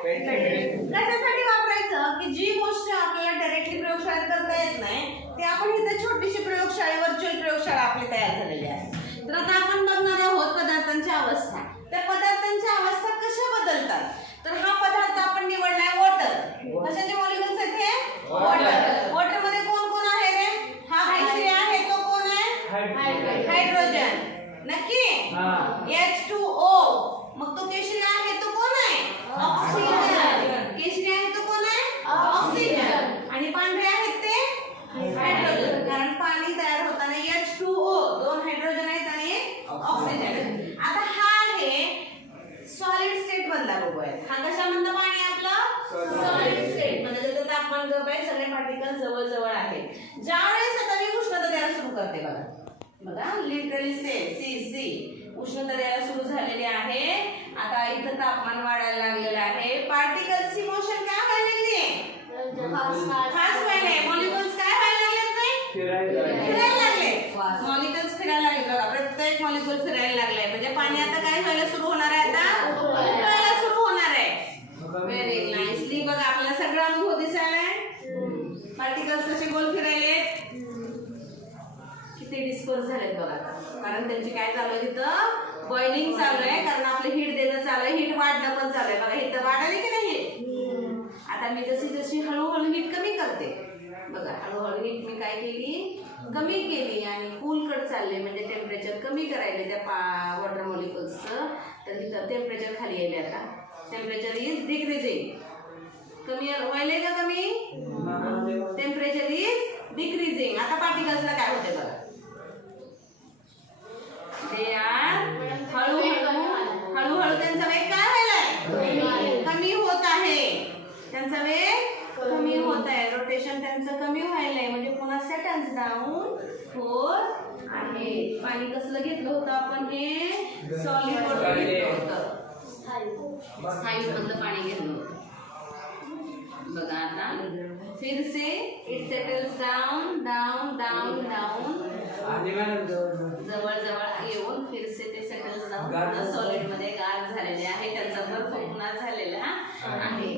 कशासाठी वापरायचं की जी गोष्ट आपल्याला डायरेक्टली प्रयोगशाळेत करता येत नाही ते आपण इथे छोटीशी प्रयोगशाळा व्हर्च्युअल प्रयोगशाळा आपली तयार झालेली आहे। तर आता आपण बघणार आहोत पदार्थांची अवस्था। त्या पदार्थांची अवस्था कशा बदलतात तर हा पदार्थ आपण निवडलाय वॉटर। कशाचे मॉलिक्युल्स आहेत हे वॉटर। वॉटर मध्ये कोण कोण आहे रे? हा केशरी आहे तो कोण आहे? हायड्रोजन। नक्की H2O। मग तो केशरी आहे तो कोण आहे? ऑक्सिजन। केशरी आहे तो कोण आहे? ऑक्सिजन। आणि पांढरे आहेत ते हायड्रोजन। कारण पाणी तयार होताना H2O दोन हायड्रोजन आहेत आणि एक ऑक्सिजन। आता हा आहे सॉलिड स्टेट मधला बघूया। हा कशामधलं पाणी आपलं सॉलिड स्टेट म्हणजे त्याचं तापमान जवळ आहे, सगळे पार्टिकल जवळ जवळ आहेत। ज्यावेळेस आता मी उष्णता द्यायला सुरू करते बघा लिटरली सी उष्णता द्यायला सुरू झालेली आहे। आता इथं तापमान वाढायला लागलेलं आहे। पार्टिकल्सची मोशन काय व्हायला लागली आहे? फास्ट व्हायला। मॉलिक्युल्स काय व्हायला लागलेत? फिरायला लागले। मॉलिक्युल्स फिरायला लागले बघा। प्रत्येक मॉलिक्युल फिरायला लागले म्हणजे पाणी आता काय व्हायला सुरू होणार आहे? आता उकळायला सुरू होणार आहे। व्हेरी नाईसली बघा आपल्याला सगळा अनुभव दिसायलाय। पार्टिकल्स कसे गोल फिरायले किती डिस्पर्स झालेत बघा। कारण त्यांची काय चालू आहे तिथं बॉइलिंग चालू आहे कारण आपलं हीट देणं चालू आहे, हीट वाढणं पण चालू आहे बघा। इथं वाढाली की नाही? आता मी जशी जशी हळूहळू हीट कमी करते बघा। हळूहळू हीट मी काय केली कमी केली आणि कूल कट चालले म्हणजे टेम्परेचर कमी करायले त्या वॉटर मॉलिक्युल्सचं। तर तिथं टेम्परेचर खाली येईल। आता टेम्परेचर इज डिक्रीजिंग। कमी व्हायले का? कमी टेम्परेचर इज डिक्रीजिंग। आता पार्टिकल्सला काय होते बघा ते हळूहळू त्यांचा वेग काय व्हायलाय? कमी होत आहे। त्यांचा वेग कमी होत आहे। रोटेशन त्यांचं कमी व्हायलंय म्हणजे पुन्हा सेटल्स डाऊन होत आहे। पाणी कसलं घेतलं होतं आपण? हे सॉलिड वॉटर घेतलं होतं, स्थायी मधलं पाणी घेतलं होतं बघा। आता फिर से it settles down down down down जवळ जवळ येऊन फिर से ते सेटल्स डाऊन सॉलिड मध्ये गार झालेले आहे। त्यांचा बर्फ पुन्हा झालेला आहे।